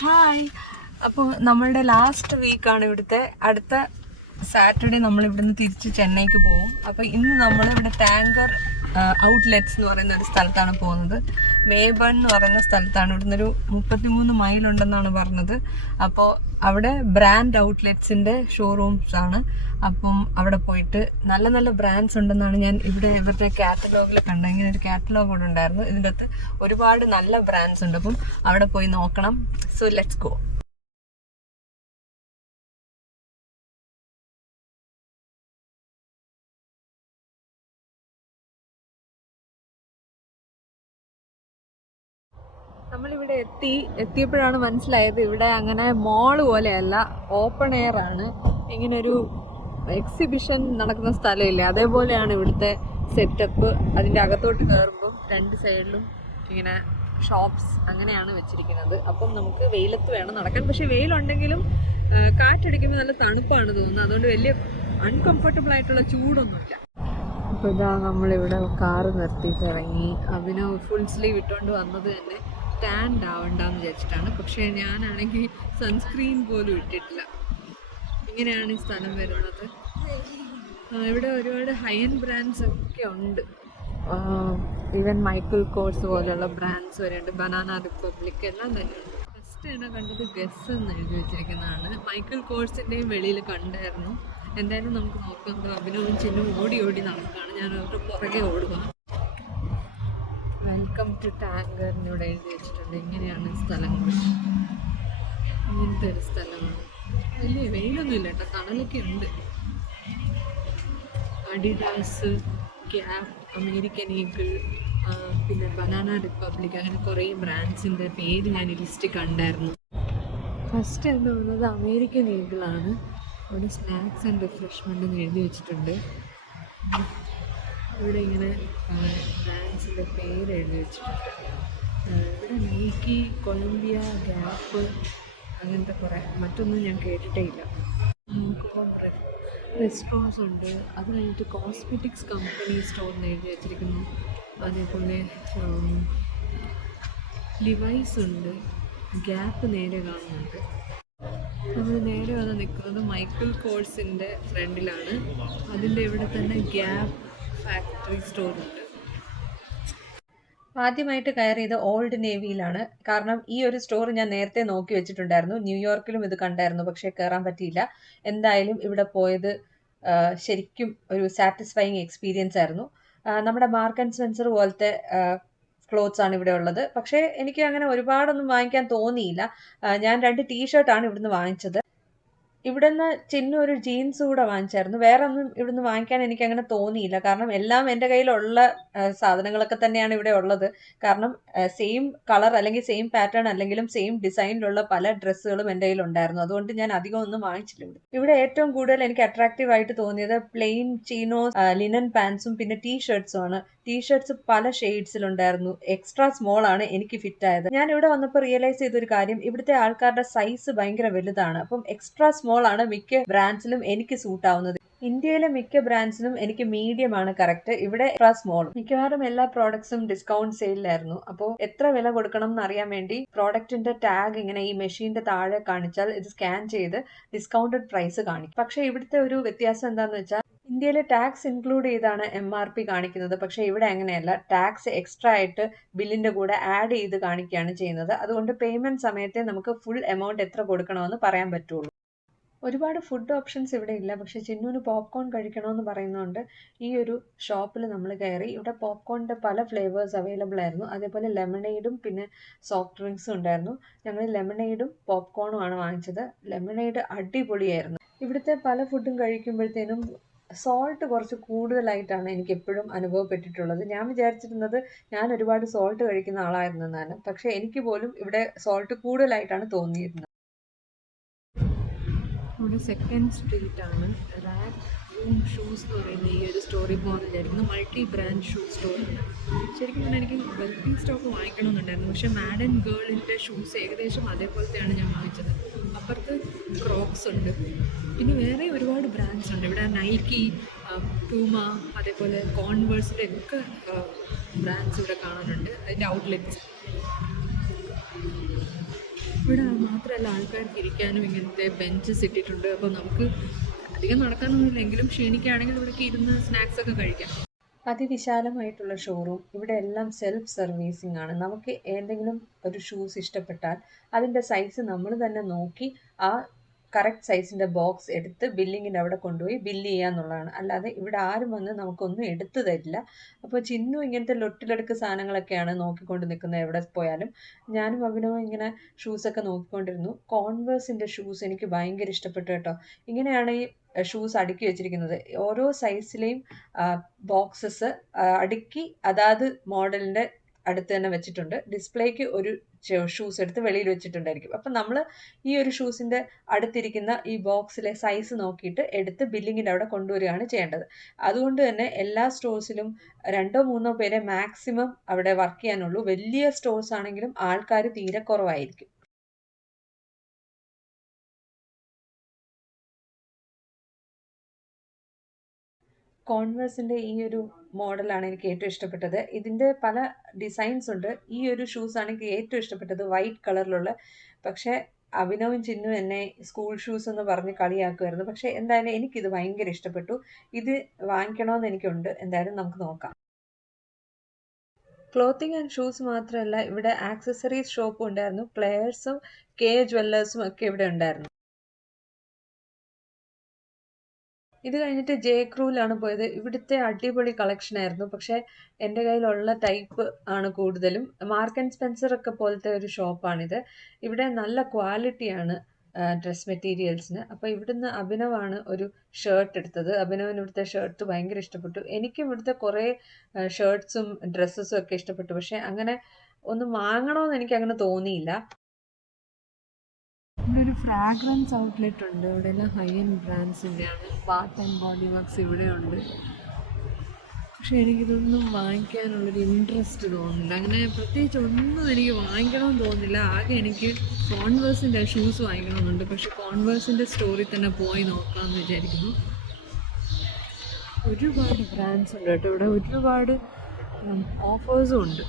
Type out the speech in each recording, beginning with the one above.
Hi. അപ്പോൾ നമ്മളുടെ last വീക്കാണ് ഇവിടുത്തെ. അടുത്ത സാറ്റർഡേ നമ്മൾ ഇവിടുന്ന് തിരിച്ച് ചെന്നൈക്ക് പോകും. അപ്പോൾ ഇന്ന് നമ്മൾ ഇവിടെ ടാങ്കർ ഔട്ട്ലെറ്റ്സ് എന്ന് പറയുന്ന ഒരു സ്ഥലത്താണ് പോകുന്നത്. മേബൺ എന്ന് പറയുന്ന സ്ഥലത്താണ്. ഇവിടുന്ന് ഒരു 33 മൈലുണ്ടെന്നാണ് പറഞ്ഞത്. അപ്പോൾ അവിടെ ബ്രാൻഡ് ഔട്ട്ലെറ്റ്സിൻ്റെ ഷോറൂംസ് ആണ്. അപ്പം അവിടെ പോയിട്ട് നല്ല നല്ല ബ്രാൻഡ്സ് ഉണ്ടെന്നാണ് ഞാൻ ഇവിടെ ഇവരുടെ കാറ്റലോഗിൽ കണ്ടത്. ഇങ്ങനെ ഒരു കാറ്റലോഗ് ഇവിടെ ഉണ്ടായിരുന്നു. ഇതിൻ്റെ അകത്ത് ഒരുപാട് നല്ല ബ്രാൻഡ്സ് ഉണ്ട്. അപ്പം അവിടെ പോയി നോക്കണം. So let's go. നമ്മളിവിടെ എത്തിയപ്പോഴാണ് മനസ്സിലായത് ഇവിടെ അങ്ങനെ മോള് പോലെയല്ല, ഓപ്പൺ എയർ ആണ്. ഇങ്ങനൊരു എക്സിബിഷൻ നടക്കുന്ന സ്ഥലമില്ലേ, അതേപോലെയാണ് ഇവിടുത്തെ സെറ്റപ്പ്. അതിൻ്റെ അകത്തോട്ട് കയറുമ്പം രണ്ട് സൈഡിലും ഇങ്ങനെ ഷോപ്സ് അങ്ങനെയാണ് വെച്ചിരിക്കുന്നത്. അപ്പം നമുക്ക് വെയിലത്ത് വേണം നടക്കാൻ. പക്ഷേ വെയിലുണ്ടെങ്കിലും കാറ്റടിക്കുമ്പോൾ നല്ല തണുപ്പാണ് തോന്നുന്നത്. അതുകൊണ്ട് വലിയ അൺകംഫർട്ടബിൾ ആയിട്ടുള്ള ചൂടൊന്നുമില്ല. അപ്പോൾ ഇതാ നമ്മളിവിടെ കാറ് നിർത്തിയിട്ട് ഇറങ്ങി. അഭിനവ് ഫുൾ സ്ലീവ് ഇട്ടുകൊണ്ട് വന്നത് തന്നെ ടാൻഡ് ആവണ്ടെന്ന് വിചാരിച്ചിട്ടാണ്. പക്ഷേ ഞാനാണെങ്കിൽ സൺസ്ക്രീൻ പോലും ഇട്ടിട്ടില്ല. ഇങ്ങനെയാണ് ഈ സ്ഥലം വരുന്നത്. ഇവിടെ ഒരുപാട് ഹൈ എൻഡ് ബ്രാൻഡ്സ് ഒക്കെ ഉണ്ട്. ഈവൻ മൈക്കിൾ കോഴ്സ് പോലെയുള്ള ബ്രാൻഡ്സ് വരെ ഉണ്ട്. ബനാന റിപ്പബ്ലിക് എല്ലാം തന്നെ ഉണ്ട്. ഫസ്റ്റ് തന്നെ കണ്ടത് ഗസ് എന്ന് എഴുതി വെച്ചിരിക്കുന്നതാണ്. മൈക്കിൾ കോഴ്സിൻ്റെയും വെളിയിൽ കണ്ടായിരുന്നു. എന്തായാലും നമുക്ക് നോക്കാം. അഭിനവും ചിന്നും ഓടി നടക്കുകയാണ്. ഞാൻ അവരുടെ പുറകെ ഓടുക. വെൽക്കം ടു ടാങ്കറിനിവിടെ എഴുതി വെച്ചിട്ടുണ്ട്. ഇങ്ങനെയാണ് സ്ഥലങ്ങൾ. ഇങ്ങനത്തെ ഒരു സ്ഥലമാണ്. വലിയ വെയിലൊന്നും ഇല്ല കേട്ടോ, തണലൊക്കെ ഉണ്ട്. അഡിഡാസ്, ഗ്യാപ്പ്, അമേരിക്കൻ ഈഗിൾ, പിന്നെ ബനാന റിപ്പബ്ലിക്, അങ്ങനെ കുറേ ബ്രാൻഡ്സിൻ്റെ പേര് ഞാൻ ഈ ലിസ്റ്റ് കണ്ടായിരുന്നു. ഫസ്റ്റ് എന്ന് പറയുന്നത് അമേരിക്കൻ ഈഗിളാണ്. അവിടെ സ്നാക്സ് ആൻഡ് റിഫ്രഷ്മെൻ്റ് എന്ന് എഴുതി വെച്ചിട്ടുണ്ട്. ഇവിടെ ഇങ്ങനെ ബ്രാൻഡ്സിൻ്റെ പേര് എഴുതി വെച്ചിട്ടുണ്ട്. ഇവിടെ നൈക്കി, കൊളംബിയ, ഗ്യാപ്പ്, അങ്ങനത്തെ കുറേ. മറ്റൊന്നും ഞാൻ കേട്ടിട്ടേ ഇല്ല. നോക്കുമ്പം റെസ്റ്റോറൻറ്റ്സ് ഉണ്ട്. അത് കഴിഞ്ഞിട്ട് കോസ്മെറ്റിക്സ് കമ്പനി സ്റ്റോർ എന്ന് എഴുതി വെച്ചിരിക്കുന്നു. അതേപോലെ ലിവൈസ് ഉണ്ട്. ഗ്യാപ്പ് നേരെ കാണുന്നുണ്ട്. നമ്മൾ നേരെ വന്ന് നിൽക്കുന്നത് മൈക്കിൾ കോഴ്സിൻ്റെ ഫ്രണ്ടിലാണ്. അതിൻ്റെ ഇവിടെ തന്നെ ഗ്യാപ്പ് ഫാക്ടറി സ്റ്റോറുണ്ട്. ആദ്യമായിട്ട് കയറിയത് ഓൾഡ് നേവിയിലാണ്. കാരണം ഈ ഒരു സ്റ്റോർ ഞാൻ നേരത്തെ നോക്കി വെച്ചിട്ടുണ്ടായിരുന്നു. ന്യൂയോർക്കിലും ഇത് കണ്ടായിരുന്നു, പക്ഷേ കയറാൻ പറ്റിയില്ല. എന്തായാലും ഇവിടെ പോയത് ശരിക്കും ഒരു സാറ്റിസ്ഫൈങ് എക്സ്പീരിയൻസ് ആയിരുന്നു. നമ്മുടെ മാർക്ക് ആൻഡ് സ്പെൻസർ പോലത്തെ ക്ലോത്ത്സ് ആണ് ഇവിടെ ഉള്ളത്. പക്ഷേ എനിക്ക് അങ്ങനെ ഒരുപാടൊന്നും വാങ്ങിക്കാൻ തോന്നിയില്ല. ഞാൻ 2 ടീഷർട്ടാണ് ഇവിടുന്ന് വാങ്ങിച്ചത്. ഇവിടുന്ന് ചിന്നു ഒരു ജീൻസ് കൂടെ വാങ്ങിച്ചായിരുന്നു. വേറെ ഒന്നും ഇവിടുന്ന് വാങ്ങിക്കാൻ എനിക്ക് അങ്ങനെ തോന്നിയില്ല. കാരണം എല്ലാം എൻ്റെ കയ്യിലുള്ള സാധനങ്ങളൊക്കെ തന്നെയാണ് ഇവിടെ ഉള്ളത്. കാരണം സെയിം കളർ അല്ലെങ്കിൽ സെയിം പാറ്റേൺ അല്ലെങ്കിലും സെയിം ഡിസൈനിലുള്ള പല ഡ്രസ്സുകളും എൻ്റെ കയ്യിലുണ്ടായിരുന്നു. അതുകൊണ്ട് ഞാൻ അധികം ഒന്നും വാങ്ങിച്ചില്ല. ഇവിടെ ഏറ്റവും കൂടുതൽ എനിക്ക് അട്രാക്റ്റീവ് ആയിട്ട് തോന്നിയത് പ്ലെയിൻ ചീനോസ്, ലിനൻ പാൻസും പിന്നെ ടീഷർട്ട്സും ആണ്. ടീഷർട്ട്സ് പല ഷെയ്ഡ്സിലുണ്ടായിരുന്നു. എക്സ്ട്രാ സ്മോൾ ആണ് എനിക്ക് ഫിറ്റ് ആയത്. ഞാൻ ഇവിടെ വന്നപ്പോൾ റിയലൈസ് ചെയ്തൊരു കാര്യം, ഇവിടുത്തെ ആൾക്കാരുടെ സൈസ് ഭയങ്കര വലുതാണ്. അപ്പം എക്സ്ട്രാ സ്മോൾ ആണ് മിക്ക ബ്രാൻഡ്സിലും എനിക്ക് സൂട്ട് ആവുന്നത്. ഇന്ത്യയിലെ മിക്ക ബ്രാൻഡ്സിനും എനിക്ക് മീഡിയം ആണ് കറക്റ്റ്. ഇവിടെ എക്സ്ട്രാ സ്മോൾ. മിക്കവാറും എല്ലാ പ്രോഡക്ട്സും ഡിസ്കൗണ്ട് സെയിലായിരുന്നു. അപ്പോൾ എത്ര വില കൊടുക്കണം എന്നറിയാൻ വേണ്ടി പ്രോഡക്റ്റിന്റെ ടാഗ് ഇങ്ങനെ ഈ മെഷീന്റെ താഴെ കാണിച്ചാൽ ഇത് സ്കാൻ ചെയ്ത് ഡിസ്കൗണ്ടഡ് പ്രൈസ് കാണിക്കും. പക്ഷേ ഇവിടുത്തെ ഒരു വ്യത്യാസം എന്താണെന്ന് വെച്ചാൽ, ഇന്ത്യയിലെ ടാക്സ് ഇൻക്ലൂഡ് ചെയ്താണ് MRP കാണിക്കുന്നത്. പക്ഷേ ഇവിടെ അങ്ങനെയല്ല. ടാക്സ് എക്സ്ട്രാ ആയിട്ട് ബില്ലിന്റെ കൂടെ ആഡ് ചെയ്ത് കാണിക്കുകയാണ് ചെയ്യുന്നത്. അതുകൊണ്ട് പേയ്മെന്റ് സമയത്തെ നമുക്ക് ഫുൾ എമൗണ്ട് എത്ര കൊടുക്കണമെന്ന് പറയാൻ പറ്റുള്ളൂ. ഒരുപാട് ഫുഡ് ഓപ്ഷൻസ് ഇവിടെ ഇല്ല. പക്ഷേ ചിന്നുവിന് പോപ്കോൺ കഴിക്കണമെന്ന് പറയുന്നതുകൊണ്ട് ഈ ഒരു ഷോപ്പിൽ നമ്മൾ കയറി. ഇവിടെ പോപ്കോണിൻ്റെ പല ഫ്ലേവേഴ്സ് അവൈലബിൾ ആയിരുന്നു. അതേപോലെ ലെമണേഡും പിന്നെ സോഫ്റ്റ് ഡ്രിങ്ക്സും ഉണ്ടായിരുന്നു. ഞങ്ങൾ ലെമണേഡും പോപ്കോണും ആണ് വാങ്ങിച്ചത്. ലെമണേഡ് അടിപൊളിയായിരുന്നു. ഇവിടുത്തെ പല ഫുഡും കഴിക്കുമ്പോഴത്തേനും സോൾട്ട് കുറച്ച് കൂടുതലായിട്ടാണ് എനിക്ക് എപ്പോഴും അനുഭവപ്പെട്ടിട്ടുള്ളത്. ഞാൻ വിചാരിച്ചിരുന്നത് ഞാൻ ഒരുപാട് സോൾട്ട് കഴിക്കുന്ന ആളായിരുന്നെന്നാണ്. പക്ഷേ എനിക്ക് പോലും ഇവിടെ സോൾട്ട് കൂടുതലായിട്ടാണ് തോന്നിയിരുന്നത്. ഇവിടെ സെക്കൻഡ് സ്ട്രീറ്റ് ആണ്. റാക്ക് റൂം ഷൂസ് എന്ന് പറയുന്ന ഈ ഒരു സ്റ്റോറിൽ പോകാൻ വിചാരിക്കുന്നു. മൾട്ടി ബ്രാൻഡ് ഷൂ സ്റ്റോറാണ്. ശരിക്കും പറഞ്ഞാൽ എനിക്ക് വെൽപ്പിംഗ് സ്റ്റോക്ക് വാങ്ങിക്കണമെന്നുണ്ടായിരുന്നു. പക്ഷേ മാഡ് ആൻഡ് ഗേളിൻ്റെ ഷൂസ് ഏകദേശം അതേപോലത്തെയാണ് ഞാൻ വാങ്ങിച്ചത്. അപ്പുറത്ത് ക്രോക്സ് ഉണ്ട്. പിന്നെ വേറെ ഒരുപാട് ബ്രാൻഡ്സ് ഉണ്ട്. ഇവിടെ നൈക്കി, പൂമ, അതേപോലെ കോൺവേഴ്സിൻ്റെ ഒക്കെ ബ്രാൻഡ്സ് ഇവിടെ കാണാനുണ്ട്. അതിൻ്റെ ഔട്ട്ലെറ്റ്സ്. ഇവിടെ മാത്രമല്ല, ആൾക്കാർക്ക് ഇരിക്കാനും ഇങ്ങനത്തെ ബെഞ്ചസ് ഇട്ടിട്ടുണ്ട്. അപ്പോൾ നമുക്ക് അധികം നടക്കാനൊന്നുമില്ലെങ്കിലും ക്ഷീണിക്കുകയാണെങ്കിൽ ഇവിടേക്ക് ഇരുന്ന് സ്നാക്സ് ഒക്കെ കഴിക്കാം. അതിവിശാലമായിട്ടുള്ള ഷോറൂം. ഇവിടെ എല്ലാം സെൽഫ് സർവീസിംഗ് ആണ്. നമുക്ക് ഏതെങ്കിലും ഒരു ഷൂസ് ഇഷ്ടപ്പെട്ടാൽ അതിൻ്റെ സൈസ് നമ്മൾ തന്നെ നോക്കി ആ കറക്റ്റ് സൈസിൻ്റെ ബോക്സ് എടുത്ത് ബില്ലിങ്ങിൻ്റെ അവിടെ കൊണ്ടുപോയി ബില്ല് ചെയ്യുക എന്നുള്ളതാണ്. അല്ലാതെ ഇവിടെ ആരും വന്ന് നമുക്കൊന്നും എടുത്തു തരില്ല. അപ്പോൾ ചിന്നു ഇങ്ങനത്തെ ലൊട്ടിലെടുക്ക് സാധനങ്ങളൊക്കെയാണ് നോക്കിക്കൊണ്ട് നിൽക്കുന്നത് എവിടെ പോയാലും. ഞാനും അഭിനവും ഇങ്ങനെ ഷൂസൊക്കെ നോക്കിക്കൊണ്ടിരുന്നു. കോൺവേഴ്സിൻ്റെ ഷൂസ് എനിക്ക് ഭയങ്കര ഇഷ്ടപ്പെട്ടു കേട്ടോ. ഇങ്ങനെയാണ് ഈ ഷൂസ് അടുക്കി വെച്ചിരിക്കുന്നത്. ഓരോ സൈസിലെയും ബോക്സസ് അടുക്കി അതാത് മോഡലിൻ്റെ അടുത്ത് തന്നെ വെച്ചിട്ടുണ്ട്. ഡിസ്പ്ലേക്ക് ഒരു ഷൂസ് എടുത്ത് വെളിയിൽ വെച്ചിട്ടുണ്ടായിരിക്കും. അപ്പം നമ്മൾ ഈ ഒരു ഷൂസിൻ്റെ അടുത്തിരിക്കുന്ന ഈ ബോക്സിലെ സൈസ് നോക്കിയിട്ട് എടുത്ത് ബില്ലിങ്ങിൻ്റെ അവിടെ കൊണ്ടുവരികയാണ് ചെയ്യേണ്ടത്. അതുകൊണ്ട് തന്നെ എല്ലാ സ്റ്റോഴ്സിലും 2-3 പേരെ മാക്സിമം അവിടെ വർക്ക് ചെയ്യാനുള്ളൂ. വലിയ സ്റ്റോഴ്സ് ആണെങ്കിലും ആൾക്കാർ തീരെ കുറവായിരിക്കും. കോൺവേഴ്സിൻ്റെ ഈ ഒരു മോഡലാണ് എനിക്ക് ഏറ്റവും ഇഷ്ടപ്പെട്ടത്. ഇതിൻ്റെ പല ഡിസൈൻസ് ഉണ്ട്. ഈ ഒരു ഷൂസാണ് എനിക്ക് ഏറ്റവും ഇഷ്ടപ്പെട്ടത്, വൈറ്റ് കളറിലുള്ള. പക്ഷേ അഭിനവും ചിന്നു എന്നെ സ്കൂൾ ഷൂസ് എന്ന് പറഞ്ഞ് കളിയാക്കുമായിരുന്നു. പക്ഷേ എന്തായാലും എനിക്കിത് ഭയങ്കര ഇഷ്ടപ്പെട്ടു. ഇത് വാങ്ങിക്കണമെന്ന് എനിക്കുണ്ട്. എന്തായാലും നമുക്ക് നോക്കാം. ക്ലോത്തിങ് ആൻഡ് ഷൂസ് മാത്രമല്ല, ഇവിടെ ആക്സസറീസ് ഷോപ്പും ഉണ്ടായിരുന്നു. ക്ലെയേഴ്സും കെ ജ്വല്ലേഴ്സും ഒക്കെ ഇവിടെ ഉണ്ടായിരുന്നു. ഇത് കഴിഞ്ഞിട്ട് ജെ ക്രൂവിലാണ് പോയത്. ഇവിടുത്തെ അടിപൊളി കളക്ഷൻ ആയിരുന്നു. പക്ഷേ എൻ്റെ കയ്യിലുള്ള ടൈപ്പ് ആണ് കൂടുതലും. മാർക്ക് ആൻഡ് സ്പെൻസർ ഒക്കെ പോലത്തെ ഒരു ഷോപ്പാണിത്. ഇവിടെ നല്ല ക്വാളിറ്റിയാണ് ഡ്രസ് മെറ്റീരിയൽസിന്. അപ്പോൾ ഇവിടുന്ന് അഭിനവാണ് ഒരു ഷർട്ട് എടുത്തത്. അഭിനവിന് ഇവിടുത്തെ ഷർട്ട് ഭയങ്കര ഇഷ്ടപ്പെട്ടു. എനിക്കും ഇവിടുത്തെ കുറേ ഷർട്ട്സും ഡ്രസ്സസും ഒക്കെ ഇഷ്ടപ്പെട്ടു. പക്ഷേ അങ്ങനെ ഒന്നും വാങ്ങണമെന്ന് എനിക്ക് അങ്ങനെ തോന്നിയില്ല. ഇവിടെ ഒരു ഫ്രാഗ്രൻസ് ഔട്ട്ലെറ്റ് ഉണ്ട്. ഇവിടെ എല്ലാം ഹൈ എൻഡ് ബ്രാൻഡ്സിൻ്റെയാണ്. ബാത്ത് ആൻഡ് ബോഡി വർക്ക്സ് ഇവിടെയുണ്ട്. പക്ഷേ എനിക്കിതൊന്നും വാങ്ങിക്കാനുള്ളൊരു ഇൻട്രസ്റ്റ് തോന്നുന്നില്ല. അങ്ങനെ പ്രത്യേകിച്ച് ഒന്നും എനിക്ക് വാങ്ങിക്കണമെന്ന് തോന്നുന്നില്ല. ആകെ എനിക്ക് കോൺവേഴ്സിൻ്റെ ഷൂസ് വാങ്ങിക്കണമെന്നുണ്ട്. പക്ഷേ കോൺവേഴ്സിൻ്റെ സ്റ്റോറിൽ തന്നെ പോയി നോക്കാമെന്ന് വിചാരിക്കുന്നു. ഒരുപാട് ബ്രാൻഡ്സ് ഉണ്ട് കേട്ടോ. ഇവിടെ ഒരുപാട് ഓഫേഴ്സും ഉണ്ട്.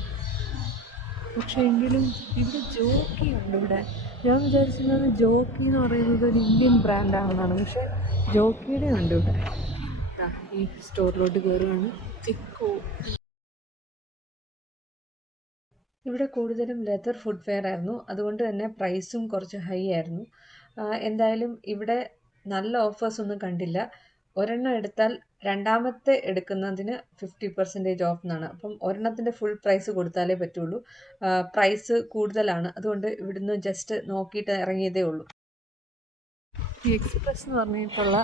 പക്ഷേ എങ്കിലും ഇവിടെ ജോക്കി ഉണ്ട്. ഇവിടെ ഞാൻ വിചാരിച്ചിരുന്നത് ജോക്കി എന്ന് പറയുന്നത് ഒരു ഇന്ത്യൻ ബ്രാൻഡാണെന്നാണ്. പക്ഷേ ജോക്കിയുടെ ഉണ്ട് ഇവിടെ. ഈ സ്റ്റോറിലോട്ട് കയറുകയാണ്. എക്കോ. ഇവിടെ കൂടുതലും ലെതർ ഫുട്വെയർ ആയിരുന്നു. അതുകൊണ്ട് തന്നെ പ്രൈസും കുറച്ച് ഹൈ ആയിരുന്നു. എന്തായാലും ഇവിടെ നല്ല ഓഫേഴ്സ് ഒന്നും കണ്ടില്ല. ഒരെണ്ണം എടുത്താൽ രണ്ടാമത്തെ എടുക്കുന്നതിന് 50% ഓഫ് എന്നാണ്. അപ്പം ഒരെണ്ണത്തിൻ്റെ ഫുൾ പ്രൈസ് കൊടുത്താലേ പറ്റുള്ളൂ. പ്രൈസ് കൂടുതലാണ്. അതുകൊണ്ട് ഇവിടുന്ന് ജസ്റ്റ് നോക്കിയിട്ട് ഇറങ്ങിയതേ ഉള്ളൂ. ഈ എക്സ്പ്രസ് എന്ന് പറഞ്ഞിട്ടുള്ള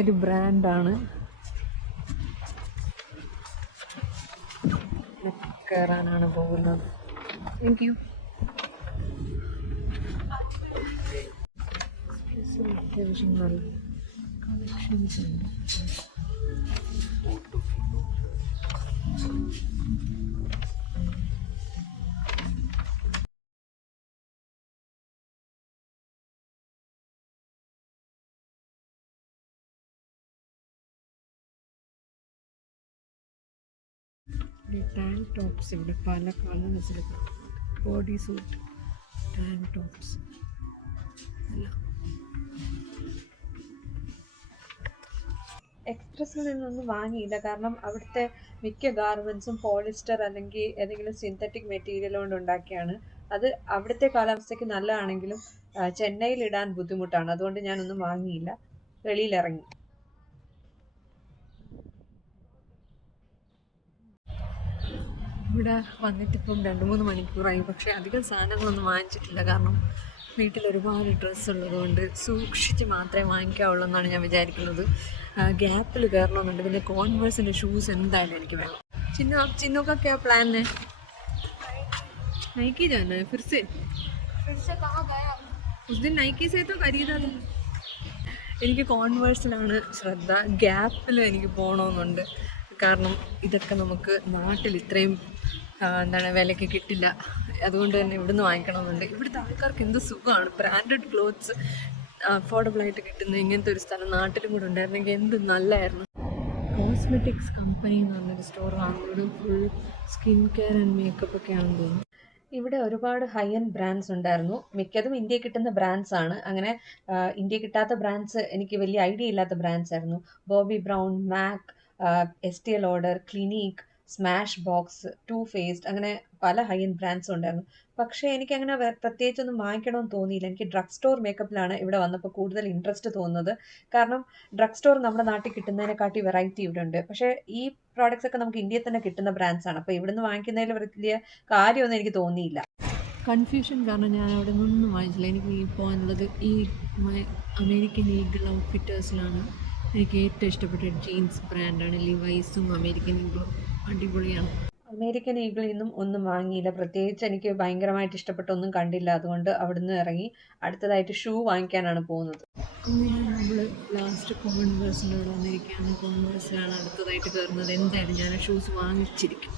ഒരു ബ്രാൻഡാണ്. കയറാനാണ് പോകുന്നത്. Thank you. അത്യാവശ്യം നല്ല കളക്ഷൻസ് ഉണ്ട്. ടാങ്ക് ടോപ്സ് ഇവിടെ പല കളേഴ്സിൽ, ബോഡി സൂട്ട്, ടാങ്ക് ടോപ്സ് എല്ലാം. എക്സ്പ്രസ്സിൽ നിന്നൊന്നും വാങ്ങിയില്ല. കാരണം അവിടുത്തെ മിക്ക ഗാർമെൻറ്റ്സും പോളിസ്റ്റർ അല്ലെങ്കിൽ ഏതെങ്കിലും സിന്തറ്റിക് മെറ്റീരിയൽ കൊണ്ട് ഉണ്ടാക്കിയാണ്. അത് അവിടുത്തെ കാലാവസ്ഥയ്ക്ക് നല്ലതാണെങ്കിലും ചെന്നൈയിൽ ഇടാൻ ബുദ്ധിമുട്ടാണ്. അതുകൊണ്ട് ഞാനൊന്നും വാങ്ങിയില്ല. വെളിയിലിറങ്ങി. ഇവിടെ വന്നിട്ടിപ്പം 2-3 മണിക്കൂറായി. പക്ഷേ അധികം സാധനങ്ങളൊന്നും വാങ്ങിച്ചിട്ടില്ല. കാരണം വീട്ടിൽ ഒരുപാട് ഡ്രസ്സ് ഉള്ളതുകൊണ്ട് സൂക്ഷിച്ച് മാത്രമേ വാങ്ങിക്കാവുള്ളൂ എന്നാണ് ഞാൻ വിചാരിക്കുന്നത്. ഗ്യാപ്പിൽ കയറണമെന്നുണ്ട്. പിന്നെ കോൺവേഴ്സിൻ്റെ ഷൂസ് എന്തായാലും എനിക്ക് വേണം. चिन्नों का क्या प्लान है? नाइकी जाना है फिर से कहाँ गया? उस दिन नाइकी से तो खरीदा था. എനിക്ക് കോൺവേഴ്സിലാണ് ശ്രദ്ധ. ഗ്യാപ്പിൽ എനിക്ക് പോകണമെന്നുണ്ട്. കാരണം ഇതൊക്കെ നമുക്ക് നാട്ടിൽ ഇത്രയും വിലയ്ക്ക് കിട്ടില്ല. അതുകൊണ്ട് തന്നെ ഇവിടുന്ന് വാങ്ങിക്കണമെന്നുണ്ട്. ഇവിടുത്തെ ആൾക്കാർക്ക് എന്ത് സുഖമാണ്. ബ്രാൻഡഡ് ക്ലോത്ത്സ് അഫോർഡബിളായിട്ട് കിട്ടുന്ന ഇങ്ങനത്തെ ഒരു സ്ഥലം നാട്ടിലും കൂടെ ഉണ്ടായിരുന്നെങ്കിൽ എന്ത് നല്ലതായിരുന്നു. കോസ്മെറ്റിക്സ് കമ്പനി എന്ന് പറഞ്ഞൊരു സ്റ്റോർ കാണുന്നത് full skin care and makeup ഒക്കെ ആണെന്ന് തോന്നുന്നു. ഇവിടെ ഒരുപാട് ഹൈ എൻഡ് ബ്രാൻഡ്സ് ഉണ്ടായിരുന്നു. മിക്കതും ഇന്ത്യയിൽ കിട്ടുന്ന ബ്രാൻഡ്സ് ആണ്. അങ്ങനെ ഇന്ത്യയിൽ കിട്ടാത്ത ബ്രാൻഡ്സ് എനിക്ക് വലിയ ഐഡിയ ഇല്ലാത്ത ബ്രാൻഡ്സ് ആയിരുന്നു. Bobbi Brown, MAC, Estee Lauder, Clinique, Smashbox, Too Faced, അങ്ങനെ പല ഹൈ എൻഡ് ബ്രാൻഡ്സും ഉണ്ടായിരുന്നു. പക്ഷേ എനിക്കങ്ങനെ പ്രത്യേകിച്ചൊന്നും വാങ്ങിക്കണമെന്ന് തോന്നിയില്ല. എനിക്ക് ഡ്രഗ് സ്റ്റോർ മേക്കപ്പിലാണ് ഇവിടെ വന്നപ്പോൾ കൂടുതൽ ഇൻട്രസ്റ്റ് തോന്നുന്നത്. കാരണം ഡ്രഗ് സ്റ്റോർ നമ്മുടെ നാട്ടിൽ കിട്ടുന്നതിനെക്കാട്ടി വെറൈറ്റി ഇവിടെ ഉണ്ട്. പക്ഷേ ഈ പ്രോഡക്ട്സ് ഒക്കെ നമുക്ക് ഇന്ത്യയിൽ തന്നെ കിട്ടുന്ന ബ്രാൻഡ്സ് ആണ്. അപ്പോൾ ഇവിടുന്ന് വാങ്ങിക്കുന്നതിൽ വലിയ കാര്യമൊന്നും എനിക്ക് തോന്നിയില്ല. കൺഫ്യൂഷൻ കാരണം ഞാൻ അവിടെ നിന്നൊന്നും വാങ്ങിച്ചില്ല. എനിക്ക് ഈ പോകാനുള്ളത് ഈ അമേരിക്കൻ ഈഗിൾ ഔട്ട്ഫിറ്റേഴ്സിലാണ് എനിക്ക് ഏറ്റവും ഇഷ്ടപ്പെട്ട ജീൻസ് ബ്രാൻഡാണ് ലിവൈസും. അമേരിക്കൻ ഈഗിളും അടിപൊളിയാണ്. അമേരിക്കൻ ഈഗിളിൽ നിന്നും ഒന്നും വാങ്ങിയില്ല. പ്രത്യേകിച്ച് എനിക്ക് ഭയങ്കരമായിട്ട് ഇഷ്ടപ്പെട്ട ഒന്നും കണ്ടില്ല. അതുകൊണ്ട് അവിടുന്ന് ഇറങ്ങി അടുത്തതായിട്ട് ഷൂ വാങ്ങിക്കാനാണ് പോകുന്നത്. അങ്ങനെ നമ്മൾ ലാസ്റ്റ് കോൺവേഴ്സിൻ്റെ അവിടെ വന്നിരിക്കുകയാണ്. കോൺവേഴ്സിലാണ് അടുത്തതായിട്ട് കയറുന്നത്. എന്തായാലും ഞാൻ ഷൂസ് വാങ്ങിച്ചിരിക്കും.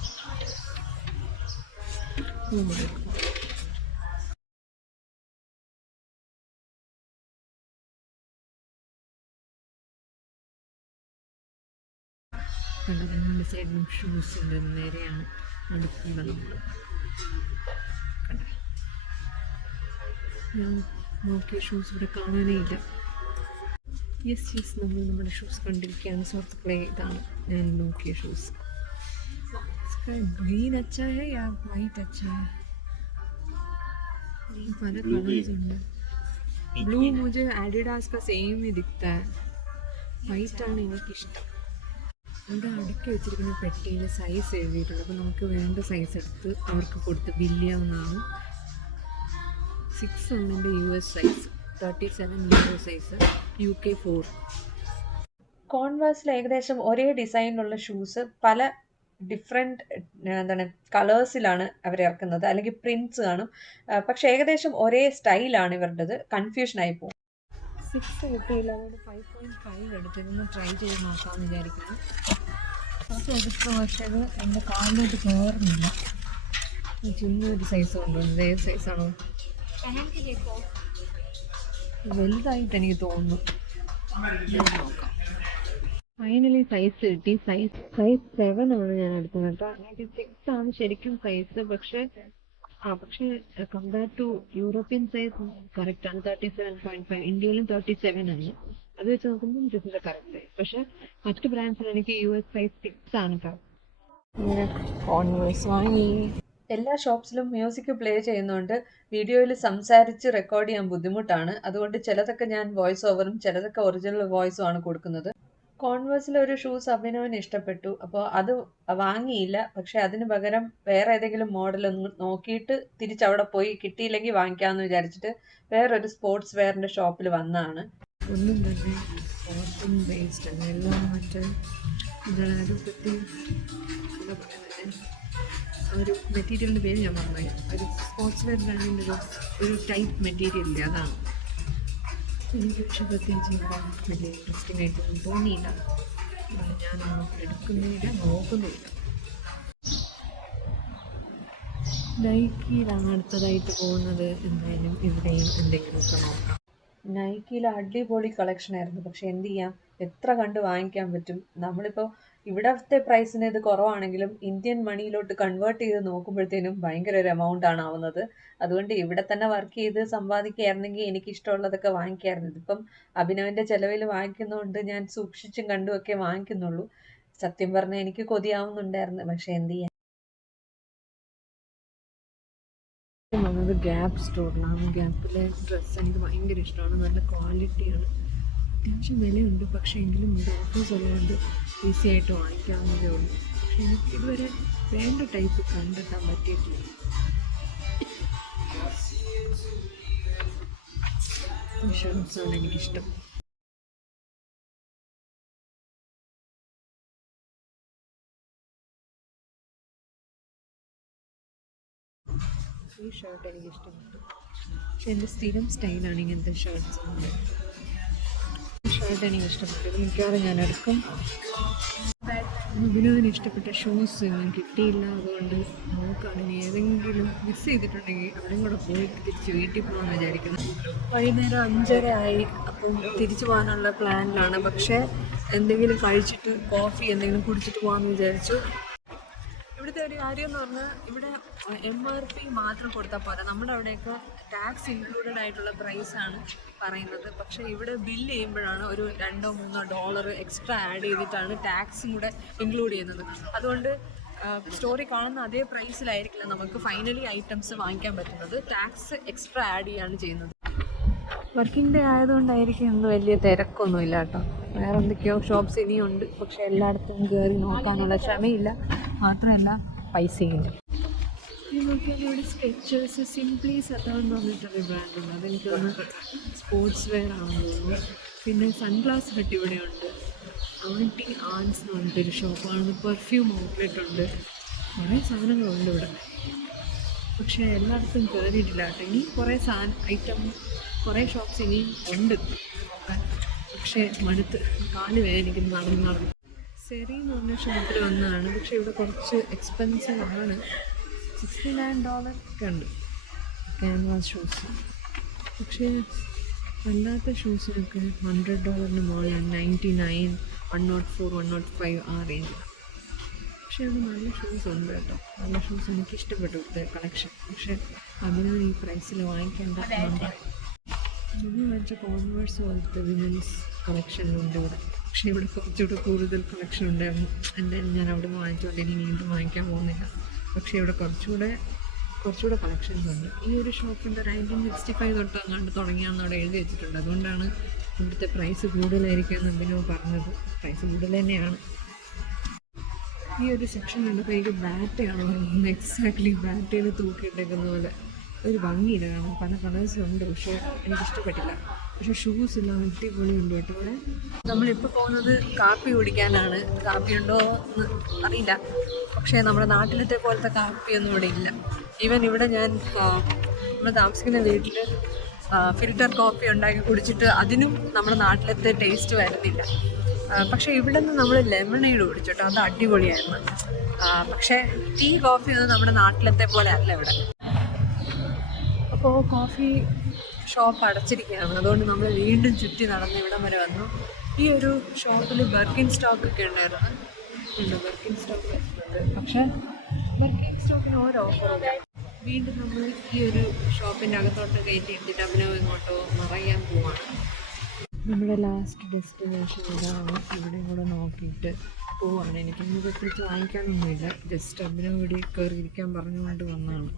കണ്ടത് രണ്ട് സൈഡിലും ഷൂസിൻ്റെ നേരെയാണ് അടുക്കുന്നത്. നമ്മൾ ഞാൻ നോക്കിയ ഷൂസ് ഇവിടെ കാണാനേ ഇല്ല. യെസ് നമ്മൾ നമ്മുടെ ഷൂസ് കണ്ടിരിക്കുകയാണ് സുഹൃത്തുക്കളെ. ഇതാണ് ഞാൻ നോക്കിയ ഷൂസ്. ഗ്രീൻ अच्छा है या वाइट अच्छा है? പല കളേഴ്സ് ഉണ്ട്. ബ്ലൂ मुझे एडिडास का सेम ही दिखता है. വൈറ്റ് ആണ് എനിക്കിഷ്ടം. ഇവിടെ അടുക്കി വെച്ചിരിക്കുന്ന പെട്ടിയിൽ സൈസ് എഴുതിയിട്ടുണ്ട്. അപ്പോൾ നമുക്ക് വേണ്ട സൈസ് എടുത്ത് അവർക്ക് കൊടുത്ത് ബില്ല് ചെയ്യാവുന്നതാണ്. 6 ആണ് എൻ്റെ US size, 37 euro size, UK 4. കോൺവേഴ്സിൽ ഏകദേശം ഒരേ ഡിസൈനിലുള്ള ഷൂസ് പല ഡിഫറെൻറ്റ് എന്താണ് കളേഴ്സിലാണ് അവർ ഇറക്കുന്നത്, അല്ലെങ്കിൽ പ്രിൻറ്റ്സ് കാണും. പക്ഷെ ഏകദേശം ഒരേ സ്റ്റൈലാണ് ഇവരുടേത്. കൺഫ്യൂഷനായി പോകും. 6 കിട്ടിയില്ല, അതുകൊണ്ട് 5.5 എടുത്തിരുന്ന് ട്രൈ ചെയ്ത് നോക്കാമെന്ന് വിചാരിക്കുന്നു. അത് എടുത്ത പക്ഷേ അത് എൻ്റെ കാലിലോട്ട് കയറുന്നില്ല. ചിന്നൊരു സൈസ് കൊണ്ടുവന്നത്. ഏത് സൈസാണോ? വലുതായിട്ട് എനിക്ക് തോന്നുന്നു. നോക്കാം. ഫൈനലി സൈസ് കിട്ടി. സൈസ് 7 ആണ് ഞാൻ എടുത്തത് കേട്ടോ. എനിക്ക് 6 ആണ് ശരിക്കും സൈസ്. പക്ഷേ കമ്പയർ ടു യൂറോപ്യൻ സൈസ് കറക്റ്റാണ്. 37.5. ഇന്ത്യയിലും 37 ആണ്. അത് വെച്ച് നോക്കുമ്പോൾ ഇതിൻ്റെ കറക്റ്റ് സൈസ്. പക്ഷേ മറ്റ് ബ്രാൻഡ്സിൽ എനിക്ക് US സൈസ് 6 ആണ് കോൺവേഴ്സ് വാങ്ങി. എല്ലാ ഷോപ്സിലും മ്യൂസിക് പ്ലേ ചെയ്യുന്നതുകൊണ്ട് വീഡിയോയിൽ സംസാരിച്ച് റെക്കോർഡ് ചെയ്യാൻ ബുദ്ധിമുട്ടാണ്. അതുകൊണ്ട് ചിലതൊക്കെ ഞാൻ വോയിസ് ഓവറും ചിലതൊക്കെ ഒറിജിനൽ വോയിസും ആണ് കൊടുക്കുന്നത്. കോൺവേഴ്സിലെ ഒരു ഷൂസ് അഭിനവന് ഇഷ്ടപ്പെട്ടു. അപ്പോൾ അത് വാങ്ങിയില്ല. പക്ഷെ അതിന് പകരം വേറെ ഏതെങ്കിലും മോഡൽ ഒന്ന് നോക്കിയിട്ട് തിരിച്ചവിടെ പോയി കിട്ടിയില്ലെങ്കിൽ വാങ്ങിക്കാമെന്ന് വിചാരിച്ചിട്ട് വേറൊരു സ്പോർട്സ് വെയറിൻ്റെ ഷോപ്പിൽ വന്നതാണ്. ഒന്നും തന്നെ കോട്ടൺ ബേസ്ഡ് ആണ്. എല്ലാം മറ്റേ ഇതൊരു എന്താ പറയുന്നത്, ഒരു മെറ്റീരിയലിൻ്റെ പേര് ഞാൻ പറഞ്ഞു. ഒരു സ്പോർട്സ് വെയർ ബ്രാൻഡിൻ്റെ ഒരു ടൈപ്പ് മെറ്റീരിയലില്ലേ, അതാണ്. എനിക്ക് പക്ഷെ പ്രത്യേകിച്ച് വലിയ ഇൻട്രസ്റ്റിംഗ് ആയിട്ടൊന്നും തോന്നിയില്ല. ഞാനൊന്നും എടുക്കുന്നില്ല, നോക്കുന്നില്ല. നൈക്കിയിലാണ് അടുത്തതായിട്ട് പോകുന്നത്. എന്തായാലും ഇവിടെയും എന്തെങ്കിലുമൊക്കെ നോക്കാം. നൈക്കിയിൽ അടിപൊളി കളക്ഷൻ ആയിരുന്നു. പക്ഷെ എന്ത് ചെയ്യാം, എത്ര കണ്ട് വാങ്ങിക്കാൻ പറ്റും. നമ്മളിപ്പോൾ ഇവിടത്തെ പ്രൈസിന് ഇത് കുറവാണെങ്കിലും ഇന്ത്യൻ മണിയിലോട്ട് കൺവേർട്ട് ചെയ്ത് നോക്കുമ്പോഴത്തേനും ഭയങ്കര ഒരു എമൗണ്ട് ആണ് ആവുന്നത്. അതുകൊണ്ട് ഇവിടെ തന്നെ വർക്ക് ചെയ്ത് സമ്പാദിക്കുകയായിരുന്നെങ്കിൽ എനിക്ക് ഇഷ്ടമുള്ളതൊക്കെ വാങ്ങിക്കായിരുന്നു. ഇതിപ്പം അഭിനവൻ്റെ ചിലവിൽ വാങ്ങിക്കുന്നതുകൊണ്ട് ഞാൻ സൂക്ഷിച്ചും കണ്ടുമൊക്കെ വാങ്ങിക്കുന്നുള്ളൂ. സത്യം പറഞ്ഞാൽ എനിക്ക് കൊതിയാവുന്നുണ്ടായിരുന്നു. പക്ഷെ എന്ത് ചെയ്യാം. വന്നത് ഗ്യാപ്പ് സ്റ്റോറിലാണ്. ഗ്യാപ്പിലെ ഡ്രസ്സ് എനിക്ക് ഭയങ്കര ഇഷ്ടമാണ്. നല്ല ക്വാളിറ്റിയാണ്. അത്യാവശ്യം വിലയുണ്ട്. പക്ഷേ എങ്കിലും ഇത് ഓഫേഴ്സ് ഉള്ളതുകൊണ്ട് ഈസി ആയിട്ട് വാങ്ങിക്കാവുന്നതേ ഉള്ളൂ. പക്ഷെ എനിക്ക് ഇതുവരെ വേണ്ട ടൈപ്പ് കണ്ടെത്താൻ പറ്റിയിട്ടില്ല. ഷർട്ട്സാണ് എനിക്കിഷ്ടം. ഈ ഷർട്ട് എനിക്കിഷ്ടപ്പെട്ടു. പക്ഷെ എൻ്റെ സ്ഥിരം സ്റ്റൈലാണ് ഇങ്ങനത്തെ ഷർട്ട്സ്. ഈ ഷർട്ട് എനിക്ക് ഇഷ്ടപ്പെട്ടു. മിക്കവാറും ഞാൻ എടുക്കും. അഭിനവന് ഇഷ്ടപ്പെട്ട ഷൂസ് ഒന്നും കിട്ടിയില്ല. അതുകൊണ്ട് നോക്കുകയാണെങ്കിൽ ഏതെങ്കിലും മിസ് ചെയ്തിട്ടുണ്ടെങ്കിൽ അവിടെയും കൂടെ പോയിട്ട് തിരിച്ച് വീട്ടിൽ പോകാമെന്ന് വിചാരിക്കുന്നു. വൈകുന്നേരം 5:30 ആയി. അപ്പം തിരിച്ചു പോകാനുള്ള പ്ലാനിലാണ്. പക്ഷേ എന്തെങ്കിലും കഴിച്ചിട്ട് കോഫി എന്തെങ്കിലും കുടിച്ചിട്ട് പോകാമെന്ന് വിചാരിച്ചു. ഇവിടെ ഇവിടുത്തെ ഒരു കാര്യം എന്ന് പറഞ്ഞാൽ ഇവിടെ MRP മാത്രം കൊടുത്താൽ പോരാ. നമ്മുടെ അവിടെയൊക്കെ ടാക്സ് ഇൻക്ലൂഡഡ് ആയിട്ടുള്ള പ്രൈസാണ് പറയുന്നത്. പക്ഷേ ഇവിടെ ബില്ല് ചെയ്യുമ്പോഴാണ് ഒരു $2-3 എക്സ്ട്രാ ആഡ് ചെയ്തിട്ടാണ് ടാക്സും കൂടെ ഇൻക്ലൂഡ് ചെയ്യുന്നത്. അതുകൊണ്ട് സ്റ്റോറി കാണുന്ന അതേ പ്രൈസിലായിരിക്കില്ല നമുക്ക് ഫൈനലി ഐറ്റംസ് വാങ്ങിക്കാൻ പറ്റുന്നത്. ടാക്സ് എക്സ്ട്രാ ആഡ് ചെയ്യുകയാണ് ചെയ്യുന്നത്. വർക്കിംഗ് ഡേ ആയതുകൊണ്ടായിരിക്കും ഇന്ന് വലിയ തിരക്കൊന്നുമില്ല കേട്ടോ. വേറെ എന്തൊക്കെയോ ഷോപ്സ് ഇനിയുണ്ട്, പക്ഷെ എല്ലായിടത്തും കയറി നോക്കാനുള്ള ക്ഷമയില്ല, മാത്രമല്ല പൈസയില്ല. ഈ നോക്കിയാൽ ഇവിടെ സ്കെച്ചേഴ്സ് സിംപ്ലി സത്താൻ എന്ന് പറഞ്ഞിട്ടൊരു ബ്രാൻഡുണ്ട്. അതെനിക്ക് തോന്നുന്നു സ്പോർട്സ് വെയർ ആണെന്ന് തോന്നുന്നു. പിന്നെ സൺഗ്ലാസ് ഹട്ട് ഇവിടെയുണ്ട്. ആൻറ്റി ആൻസ് എന്ന് പറഞ്ഞിട്ടൊരു ഷോപ്പാണ്. പെർഫ്യൂം ഔട്ട്ലെറ്റ് ഉണ്ട്. കുറേ സാധനങ്ങളുണ്ട് ഇവിടെ, പക്ഷേ എല്ലായിടത്തും കയറിയിട്ടില്ല കേട്ടോ. ഇനി കുറേ കുറേ ഷോപ്സ് ഇനിയും ഉണ്ട് നോക്കാൻ, പക്ഷേ മടുത്ത് കാല് വേദനിക്കുന്നു നടന്ന്. സെറി എന്ന് പറഞ്ഞ ഷോപ്പിൽ വന്നതാണ്, പക്ഷേ ഇവിടെ കുറച്ച് എക്സ്പെൻസീവ് ആണ്. $69 ഒക്കെ ഉണ്ട് ക്യാൻവാസ് ഷൂസ്. പക്ഷേ അല്ലാത്ത ഷൂസിനൊക്കെ $100 മുകളിലാണ്. 99, 104, 105 ആ റേഞ്ച്. പക്ഷേ അവിടെ നല്ല ഷൂസ് ഉണ്ട് കേട്ടോ. നല്ല ഷൂസ് എനിക്ക് ഇഷ്ടപ്പെട്ടു ഇവിടുത്തെ കളക്ഷൻ. പക്ഷേ അതിനാണ് ഈ പ്രൈസിൽ വാങ്ങിക്കേണ്ട. ഞാൻ വാങ്ങിച്ച കോൺവേഴ്സ് പോലത്തെ വിമൻസ് കളക്ഷനിലുണ്ട് ഇവിടെ. പക്ഷേ ഇവിടെ കുറച്ചുകൂടെ കൂടുതൽ കളക്ഷൻ ഉണ്ടായിരുന്നു. എന്തായാലും ഞാൻ അവിടെ നിന്ന് വാങ്ങിച്ചുകൊണ്ട് ഇനി വീണ്ടും വാങ്ങിക്കാൻ പോകുന്നില്ല. പക്ഷേ ഇവിടെ കുറച്ചുകൂടെ കളക്ഷൻസ് ഉണ്ട്. ഈ ഒരു ഷോപ്പിൻ്റെ 1965 തൊട്ട് അങ്ങാണ്ട് തുടങ്ങിയാണെന്ന് അവിടെ എഴുതി വെച്ചിട്ടുണ്ട്. അതുകൊണ്ടാണ് ഇവിടുത്തെ പ്രൈസ് കൂടുതലായിരിക്കും എന്ന് എന്തിനോ പറഞ്ഞത്. പ്രൈസ് കൂടുതൽ തന്നെയാണ്. ഈ ഒരു സെക്ഷൻ കണ്ടപ്പോൾ എനിക്ക് ബാറ്റയാണ് പറയുന്നത്. എക്സാക്ട്ലി ബാറ്റയിൽ തൂക്കിയിട്ടേക്കുന്ന പോലെ ഒരു ഭംഗിയില്ല കാണാൻ. പല കളേഴ്സും ഉണ്ട്, പക്ഷേ എനിക്കിഷ്ടപ്പെട്ടില്ല. പക്ഷേ ഷൂസ് എല്ലാം അടിപൊളിയുണ്ട് കേട്ടോ. ഇവിടെ നമ്മളിപ്പോൾ പോകുന്നത് കാപ്പി കുടിക്കാനാണ്. കാപ്പി ഉണ്ടോ എന്ന് അറിയില്ല, പക്ഷേ നമ്മുടെ നാട്ടിലത്തെ പോലത്തെ കാപ്പിയൊന്നും ഇവിടെ ഇല്ല. ഈവൻ ഇവിടെ ഞാൻ നമ്മൾ താമസിക്കുന്ന വീട്ടിൽ ഫിൽറ്റർ കോഫി ഉണ്ടാക്കി കുടിച്ചിട്ട് അതിനും നമ്മുടെ നാട്ടിലത്തെ ടേസ്റ്റ് വരുന്നില്ല. പക്ഷേ ഇവിടെ നിന്ന് നമ്മൾ ലെമണേഡ് കുടിച്ചിട്ടോ, അത് അടിപൊളിയായിരുന്നു. പക്ഷേ ടീ കോഫി ഒന്നും നമ്മുടെ നാട്ടിലത്തെ പോലെ അല്ല ഇവിടെ. അപ്പോൾ കോഫി ഷോപ്പ് അടച്ചിരിക്കുകയാണ്. അതുകൊണ്ട് നമ്മൾ വീണ്ടും ചുറ്റി നടന്ന് ഇവിടം വരെ വന്നു. ഈ ഒരു ഷോപ്പിൽ ബർക്കിൻ സ്റ്റോക്കൊക്കെ ഉണ്ടായിരുന്നു. ബർക്കിൻ സ്റ്റോക്ക് ഉണ്ട്, പക്ഷേ ബർക്കിൻ സ്റ്റോക്കിന് ഓരോ ഓഫറുണ്ട്. വീണ്ടും നമ്മൾ ഈ ഒരു ഷോപ്പിൻ്റെ അകത്തോട്ട് കയറ്റി എടുത്തിട്ട് അഭിനവ് ഇങ്ങോട്ടോ മറയാൻ പോവാണ്. നമ്മുടെ ലാസ്റ്റ് ഡെസ്റ്റിനേഷൻ ഇതാണ്. ഇവിടെ കൂടെ നോക്കിയിട്ട് പോവാണ്. എനിക്കൊന്നും പ്രത്യേകിച്ച് വാങ്ങിക്കാനൊന്നുമില്ല. ജസ്റ്റ് അഭിനവ് ഇവിടെ കയറിയിരിക്കാൻ പറഞ്ഞുകൊണ്ട് വന്നതാണ്.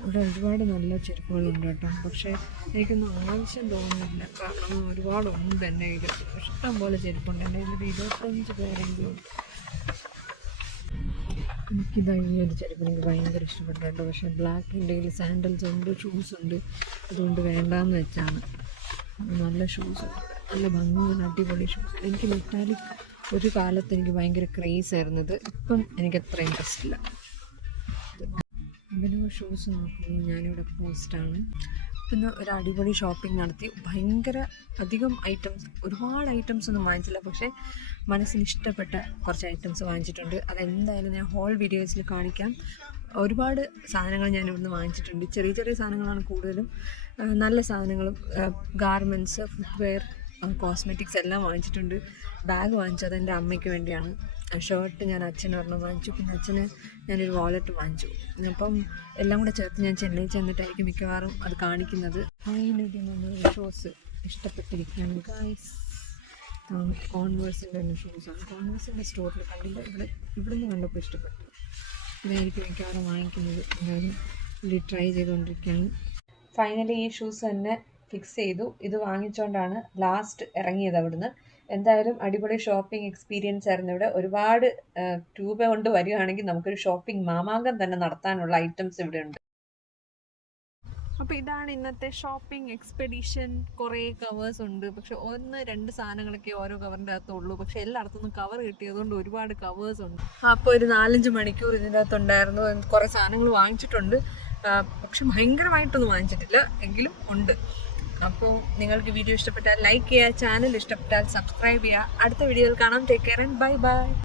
ഇവിടെ ഒരുപാട് നല്ല ചെരുപ്പുകളുണ്ട് കേട്ടോ. പക്ഷേ എനിക്കൊന്നും ആവശ്യം തോന്നുന്നില്ല, കാരണം ഒരുപാടുണ്ട് എൻ്റെ കയ്യിൽ. ഇഷ്ടം പോലെ ചെരുപ്പുണ്ട്. എൻ്റെ കയ്യിൽ 25 പേരെങ്കിലും ഉണ്ട്. എനിക്കിതാ ഈ ഒരു ചെരുപ്പ് എനിക്ക് ഭയങ്കര ഇഷ്ടപ്പെട്ടു കേട്ടോ. പക്ഷേ ബ്ലാക്ക് എൻ്റെ കയ്യിൽ സാൻഡൽസ് ഉണ്ട്, ഷൂസ് ഉണ്ട്. അതുകൊണ്ട് വേണ്ടാന്ന് വെച്ചാണ്. നല്ല ഷൂസ് ഉണ്ട്, നല്ല ഭംഗിയുള്ള അടിപൊളി ഷൂസ്. എനിക്ക് മെറ്റാലിക് ഒരു കാലത്ത് എനിക്ക് ഭയങ്കര ക്രേസ് ആയിരുന്നത്. ഇപ്പം എനിക്ക് അത്ര ഇൻട്രസ്റ്റ് ഇല്ല. അഭിനവ് ഷൂസ് നോക്കുന്നു. ഞാനിവിടെ പോസ്റ്റാണ്. പിന്നെ ഒരു അടിപൊളി ഷോപ്പിംഗ് നടത്തി. ഭയങ്കര അധികം ഒരുപാട് ഐറ്റംസ് ഒന്നും വാങ്ങിച്ചില്ല, പക്ഷേ മനസ്സിന് ഇഷ്ടപ്പെട്ട കുറച്ച് ഐറ്റംസ് വാങ്ങിച്ചിട്ടുണ്ട്. അതെന്തായാലും ഞാൻ ഹോൾ വീഡിയോസിൽ കാണിക്കാം. ഒരുപാട് സാധനങ്ങൾ ഞാൻ ഇവിടുന്ന് വാങ്ങിച്ചിട്ടുണ്ട്. ചെറിയ ചെറിയ സാധനങ്ങളാണ് കൂടുതലും. നല്ല സാധനങ്ങളും ഗാർമെൻറ്റ്സ്, ഫുട്വെയർ, കോസ്മെറ്റിക്സ് എല്ലാം വാങ്ങിച്ചിട്ടുണ്ട്. ബാഗ് വാങ്ങിച്ചത് എൻ്റെ അമ്മയ്ക്ക് വേണ്ടിയാണ്. ഷർട്ട് ഞാൻ അച്ഛന് ഒരെണ്ണം വാങ്ങിച്ചു. പിന്നെ അച്ഛന് ഞാനൊരു വാലറ്റ് വാങ്ങിച്ചു. അപ്പം എല്ലാം കൂടെ ചേർത്ത് ഞാൻ ചെന്നൈ ചെന്നിട്ടായിരിക്കും മിക്കവാറും അത് കാണിക്കുന്നത്. ഫൈനലി നമ്മൾ ഷൂസ് ഇഷ്ടപ്പെട്ടിരിക്കുകയാണ് ഗൈസ്. കോൺവേഴ്സിൻ്റെ തന്നെ ഷൂസാണ്. കോൺവേഴ്സിൻ്റെ സ്റ്റോറിൽ കണ്ടില്ല, ഇവിടുന്ന് കണ്ടപ്പോൾ ഇഷ്ടപ്പെട്ടു. ഇതായിരിക്കും മിക്കവാറും വാങ്ങിക്കുന്നത്. എല്ലാവരും ഇത് ട്രൈ ചെയ്തുകൊണ്ടിരിക്കുകയാണ്. ഫൈനലി ഈ ഷൂസ് തന്നെ ഫിക്സ് ചെയ്തു. ഇത് വാങ്ങിച്ചുകൊണ്ടാണ് ലാസ്റ്റ് ഇറങ്ങിയത് അവിടുന്ന്. എന്തായാലും അടിപൊളി ഷോപ്പിംഗ് എക്സ്പീരിയൻസ് ആയിരുന്നു ഇവിടെ. ഒരുപാട് രൂപ കൊണ്ട് വരികയാണെങ്കിൽ നമുക്കൊരു ഷോപ്പിംഗ് മാമാങ്കം തന്നെ നടത്താനുള്ള ഐറ്റംസ് ഇവിടെ ഉണ്ട്. അപ്പോൾ ഇതാണ് ഇന്നത്തെ ഷോപ്പിംഗ് എക്സ്പെഡീഷൻ. കുറേ കവേഴ്സ് ഉണ്ട്, പക്ഷെ 1-2 സാധനങ്ങളൊക്കെ ഓരോ കവറിൻ്റെ അകത്തുള്ളൂ. പക്ഷെ എല്ലായിടത്തുനിന്നും കവർ കിട്ടിയതുകൊണ്ട് ഒരുപാട് കവേഴ്സ് ഉണ്ട്. അപ്പോൾ ഒരു 4-5 മണിക്കൂർ ഇതിൻ്റെ അകത്തുണ്ടായിരുന്നു. കുറേ സാധനങ്ങൾ വാങ്ങിച്ചിട്ടുണ്ട്, പക്ഷെ ഭയങ്കരമായിട്ടൊന്നും വാങ്ങിച്ചിട്ടില്ല, എങ്കിലും ഉണ്ട്. അപ്പോൾ നിങ്ങൾക്ക് വീഡിയോ ഇഷ്ടപ്പെട്ടാൽ ലൈക്ക് ചെയ്യുക, ചാനൽ ഇഷ്ടപ്പെട്ടാൽ സബ്സ്ക്രൈബ് ചെയ്യുക. അടുത്ത വീഡിയോയിൽ കാണാം. Take care and bye bye.